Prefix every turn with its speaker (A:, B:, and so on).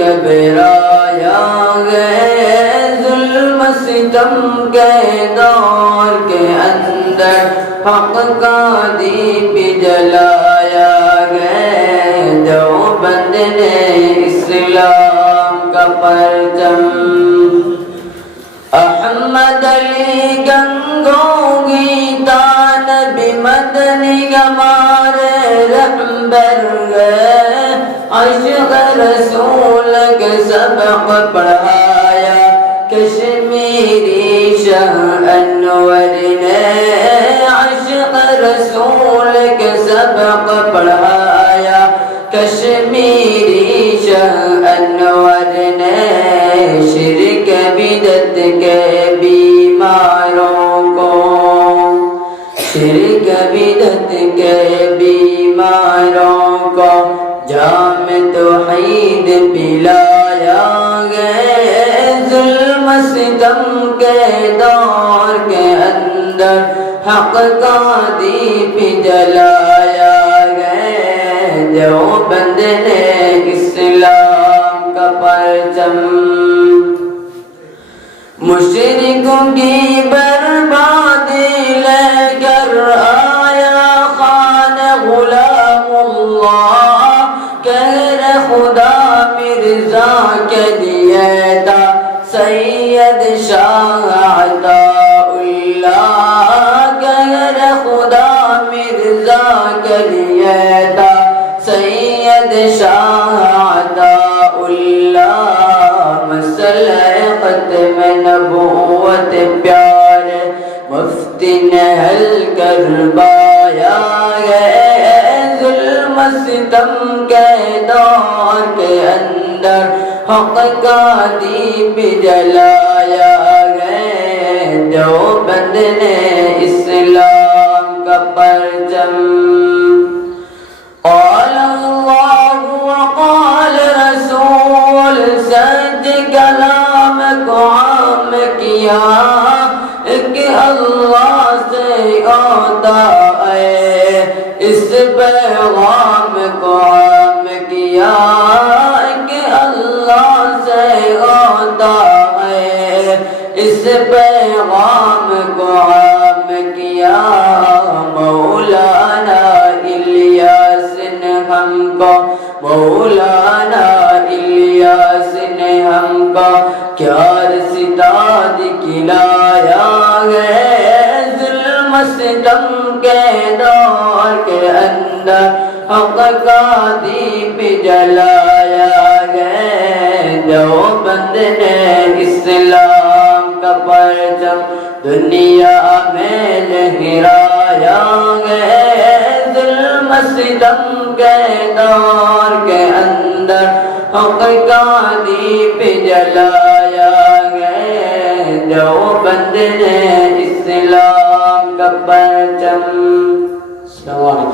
A: گھبرایا گئے ظلم ستم کے دور کے اندر، حق کا دیپ جلایا گئے جو بند نے اسلام کا پرچم۔ احمد علی گنگوں گیتا نبی مدنی گمارے رحمبر گئے عشق رسولك سبق برايا كشميري شهرا ولنا عشق رسولك سبق برايا كشميري شهرا ولنا شرك بدتك بیماروں کو شرک بدت کے بیماروں پلایا گئے ظلم ستم کے دور کے اندر حق کا دیپ جلایا گئے جو بند نے اسلام کا پرچم مشرکوں کی بربادی لے کر آیا خان غلام اللہ کہر خدا مرزا کے لیے تھا سید عطا اللہ کہر خدا مرزا کے لیے تھا سید عطا اللہ مسئلہ ختم پیار ظلم ستم کے دور کے اندر حق کا دیپ جلایا گئے جو بند نے اسلام کا پرچم قال الله وقال رسول سج کلام کو عام کیا ایک اللہ سے ہوتا ہے اس پیغام مولانا الیاس نے ہم کو کیا رستا دکھلایا گئے ظلم ستم کے دور کے اندر حق کا دیپ جلایا گئے جو بند نے اسلام کا پرچم دنیا میں لہرایا گئے ظلم ستم کے دور کا دیپ جلایا گئے جو بند نے اسلام کا پرچم۔ السلام علیکم۔